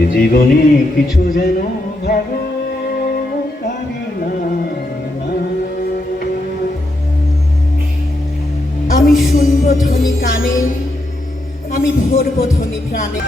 এ জীবনে কিছু যেন ভালো লাগে না। আমি শুনবো ধ্বনি কানে, আমি ভরবো ধ্বনি প্রাণে।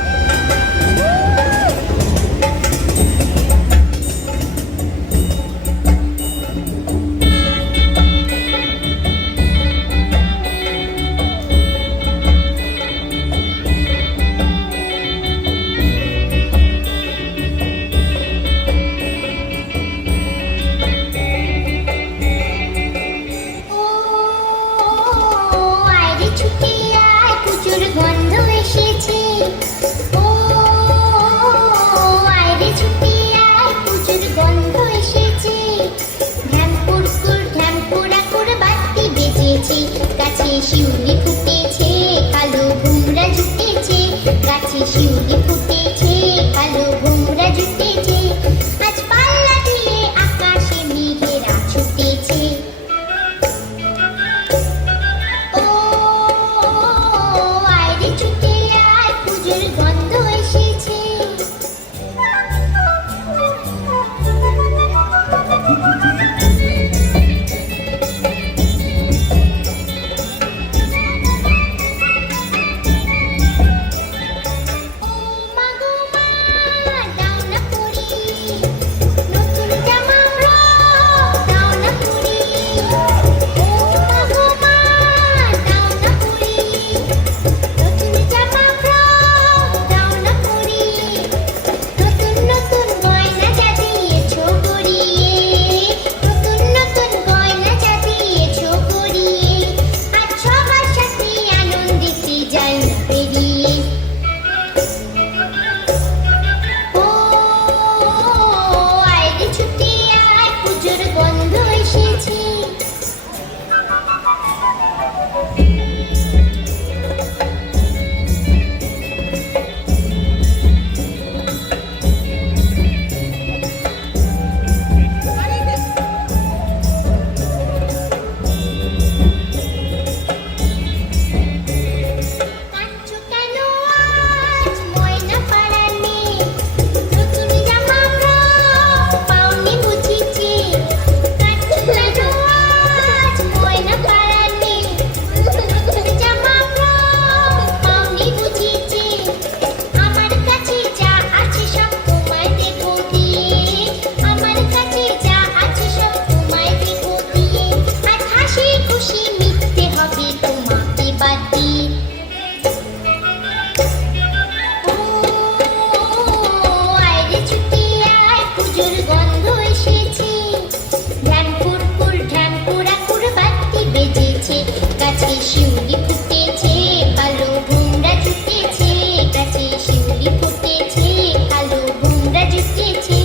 শিউলি ফুটেছে, কালো ভুমরা জুটেছে, গাছে শিউলি ফুটেছে, কালো ভুমরা জুটেছে, আজ পাল্লা দিয়ে আকাশে মেঘেরা ছুটেছে। ও আয় ছুটে আয়, পুজোর গন্ধ এসেছে। গাছে শিউলি ফুটেছে, কালো ভুমরা জুটেছে, গাছে শিউলি ফুটেছে, কালো ভুমরা জুটেছে।